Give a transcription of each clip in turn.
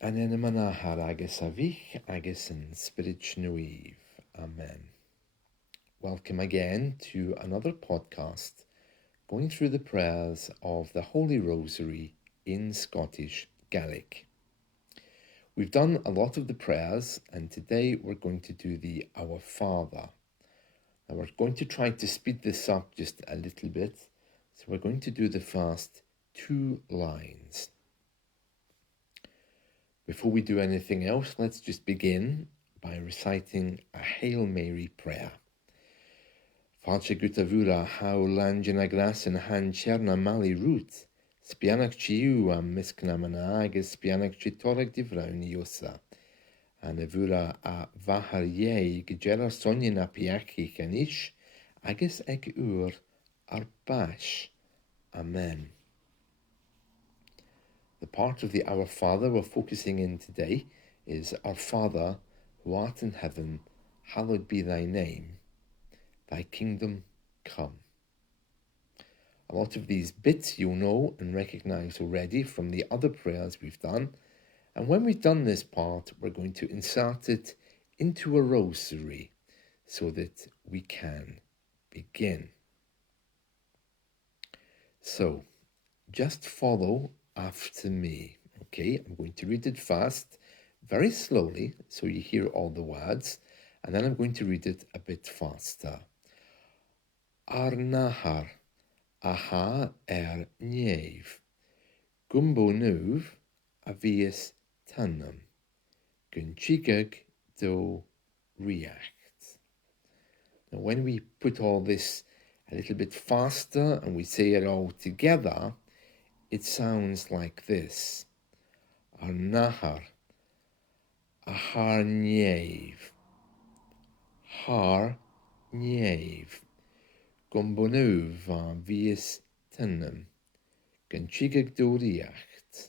n-Athair agus a bhíoch agus an Spiorad Naomh. Amen. Welcome again to another podcast going through the prayers of the Holy Rosary in Scottish Gaelic. We've done a lot of the prayers, and today we're going to do the Our Father. Now we're going to try to speed this up just a little bit, so we're going to do the first 2 lines. Before we do anything else, let's just begin by reciting a Hail Mary prayer. Fáilte guta bhúra hau langina gras in han cherna mali root, spianach chiu am misknamana agus spianach chitorag dh'ifrinn iosa, and bhúra a vahar ye gejera sonia na piachi chanish, agus ag ar bash. Amen. The part of the Our Father we're focusing in today is Our Father, who art in heaven, hallowed be thy name. Thy kingdom come. A lot of these bits you'll know and recognize already from the other prayers we've done. And when we've done this part, we're going to insert it into a rosary so that we can begin. So, just follow after me, okay? I'm going to read it fast, very slowly, so you hear all the words, and then I'm going to read it a bit faster. Ar nahar, aha nèamh, gu'm a bhios talamh, gu'n rìoghachd. Now when we put all this a little bit faster and we say it all together, it sounds like this. Ar nahar, aha nèamh, gu'm a bhios talamh, gu'n rìoghachd.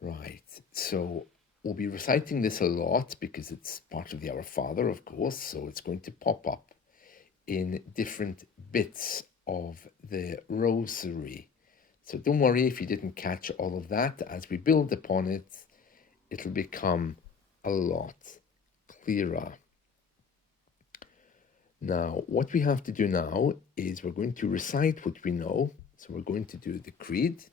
Right, so we'll be reciting this a lot because it's part of the Our Father, of course, so it's going to pop up in different bits of the Rosary. So don't worry if you didn't catch all of that. As we build upon it, it'll become a lot clearer. Now, what we have to do now is we're going to recite what we know. So we're going to do the Creed.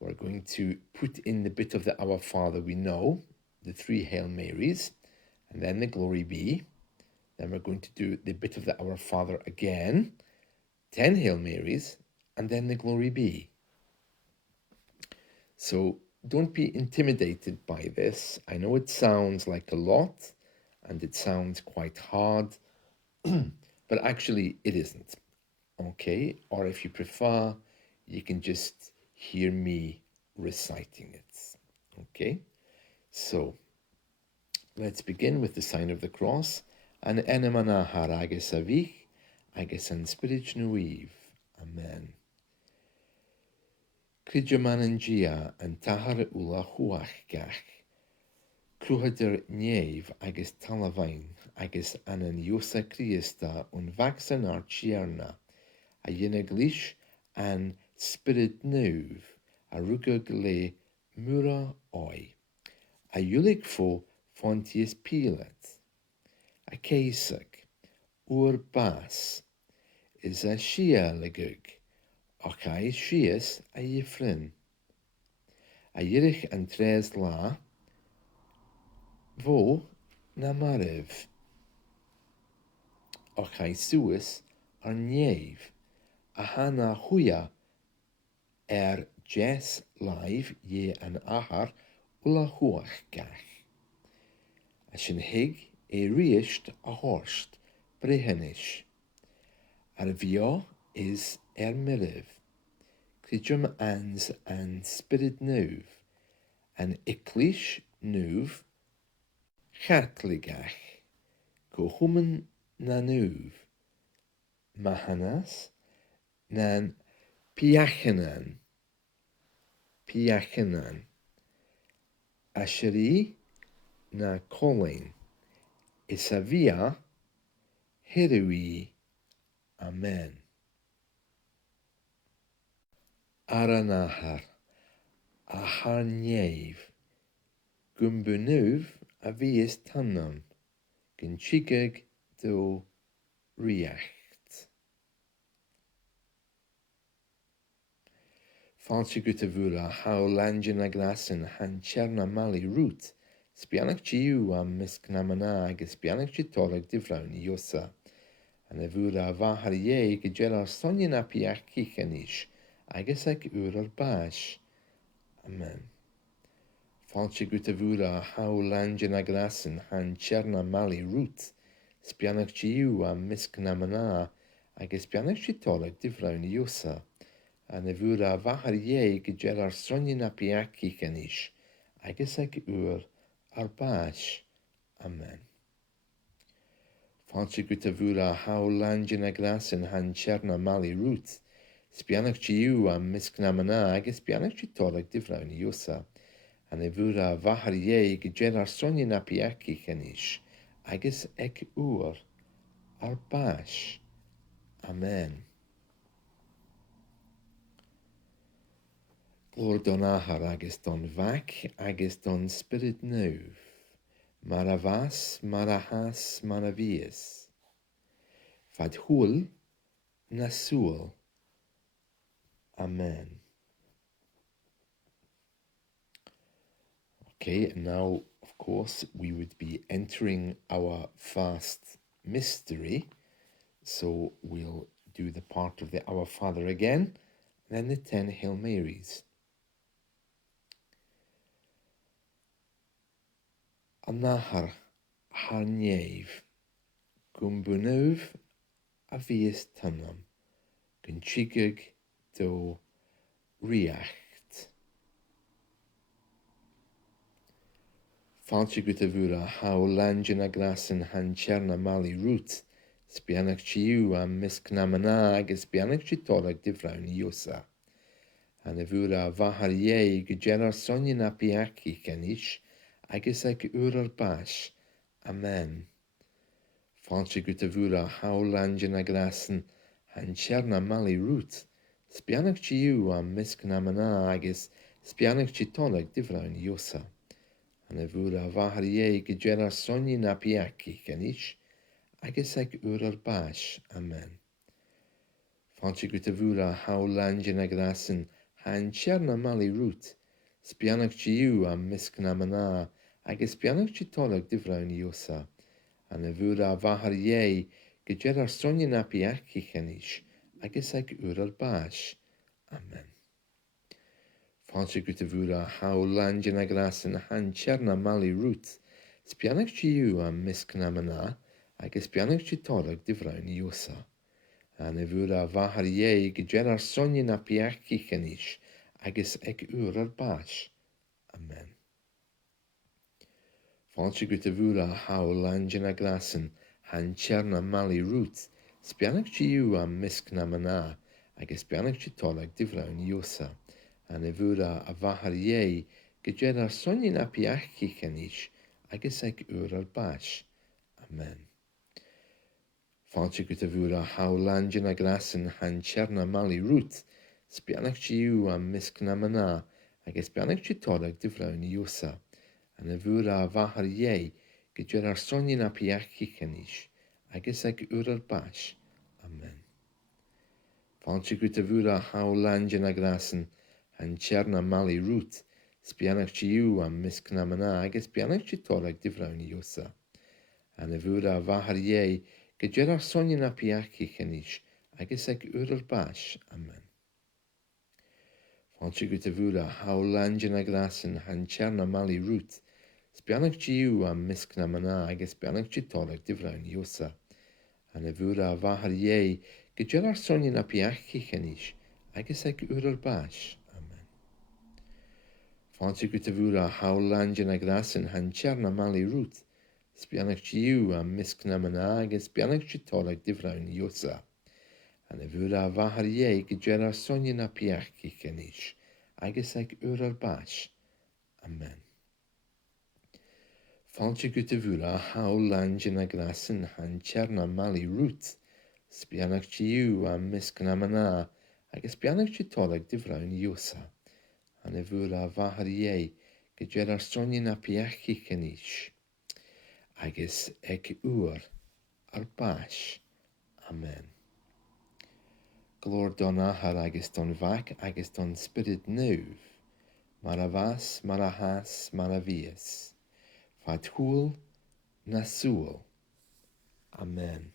We're going to put in the bit of the Our Father we know, the 3 Hail Marys, and then the Glory Be. Then we're going to do the bit of the Our Father again, 10 Hail Marys, and then the Glory Be. So don't be intimidated by this. I know it sounds like a lot, and it sounds quite hard, but actually it isn't, okay? Or if you prefer, you can just hear me reciting it, okay? So let's begin with the sign of the cross, and n-Athair agus a bhíoch agus an Spiorad Naomh. Amen. Cridgeman an n-Athair uile-chumhachdach, luchd-ar nèamh agus talamh agus an iosa Christa Mhac-san ar tierna, a dhéanamh an Spiorad Naomh, a rìoghachd le Moir Òigh, a dheoilig Phontius Pilat, a céasach, bhios, is a uile-chumhachdach, ach a sios a dh'ifrinn, a dheairich an tréas lá, bho'n na maraibh, ach a suas ar nèamh, a hana thuile jes live ye n-Athair uile-chumhachdach. A sin hig rioghachd a thorst breithnish. Ar bhios is miraibh. Cridgeam ans an Spiorad Naomh, an uile Naomh, Catholic go thumann na nèamh, Mahanas, nan fiachan, a shiri na Colin, is a via hirui. Amen. Ar n-Athair, a harnéamh, gu'n a bhios talamh, gu'n tigeadh do rìoghachd. Fáilte go bhfuil how lange na glasan han tsearna mali root, spianach diugh misc na mana agus spianach tolag dh'ifrinn iosa. An bhfuil bhahar go delar sonne na piach cichanis, agus ag ar báis. Amen. Fáilte go bhfuil how lange na glasan han tsearna mali root, spianach diugh misc na mana agus spianach tolag dh'ifrinn iosa. An bhfuil bhahar go delar sonne na piach cichanis, agus ag ar báis. Amen. Fáilte go bhfuil how lange na glasan han tsearna mali root, spianach diugh misc na mana agus spianach tolag dh'ifrinn iosa. An bhfuil bhahar go delar sonne na piach cichanis, agus ag ar báis. Amen. Glór don n-Athair agus don Mhac agus don Spiorad Naomh, mar a bhas, mar a has, mar a bhios. Va thoil na súil. Amen. Okay, and now, of course, we would be entering our fast mystery. So we'll do the part of the Our Father again, and then the 10 Hail Marys. n-Athair harnéamh, gu'n a bhios talamh, gu'n tigeadh do rìoghachd. Fáilte go bhfuil how lange na glasan han tsearna mali root, spianach diugh misc na mana agus spianach tolag dh'ifrinn iosa. An bhfuil bhahar go delar sonne na piach cichanis, agus ag ar báis. Amen. Fáilte go bhfuil how lange na glasan han tsearna mali root, spianach diugh misc na mana agus spianach tolag dh'ifrinn iosa. An bhfuil bhahar go delar sonne na piach cichanis, agus ag ar báis. Amen. Fáilte go bhfuil how lange na glasan han tsearna mali root, spianach diugh misc na mana agus spianach tolag dh'ifrinn iosa. An bhfuil bhahar go delar sonne na piach cichanis, agus ag ar báis. Amen. Fáilte go bhfuil how lange na glasan han tsearna mali root, spianach diugh misc na mana agus spianach tolag dh'ifrinn iosa. An bhfuil bhahar go delar sonne na piach cichanis, agus ag ar báis. Amen. Fáilte go bhfuil how lange na glasan han tsearna mali root, spianach diugh misc na mana agus spianach tolag dh'ifrinn iosa. An bhfuil bhahar go delar sonne na piach cichanis, agus ag ar báis. Amen. Fáilte go bhfuil how lange na glasan han tsearna mali root, spianach diugh misc na mana agus spianach tolag dh'ifrinn iosa. An bhfuil bhahar go delar sonne na piach cichanis, agus ag ar báis. Amen. Fáilte go bhfuil how lange na glasan han tsearna mali root, spianach diugh misc na mana agus spianach tolag dh'ifrinn iosa. An bhfuil bhahar go delar sonne na piach cichanis, agus ag ar báis. Amen. Fáilte go bhfuil how lange na glasan han tsearna mali root, spianach diugh misc na mana agus spianach tolag dh'ifrinn iosa. An bhfuil bhahar go delar sonne na piach cichanis, agus ag ar báis. Amen. Fáilte go bhfuil how lange na glasan han tsearna mali root, spianach diugh misc na mana agus spianach tolag dh'ifrinn iosa. An bhfuil bhahar go delar sonne na piach cichanis, agus ag ar báis. Amen. Fáilte go bhfuil how lange na glasan han tsearna mali root, spianach diugh misc na mana agus spianach tolag dh'ifrinn iosa. an y fwyr a fahar ie, gyda'r arstronyn a piachu cynnis, agus ag ŵr ar bas. Amen. Glor don ahar agus don Mhac agus don Spiorad Naomh, mar a bhas, mar a has, mar a bhios, fa thoil na súil. Amen.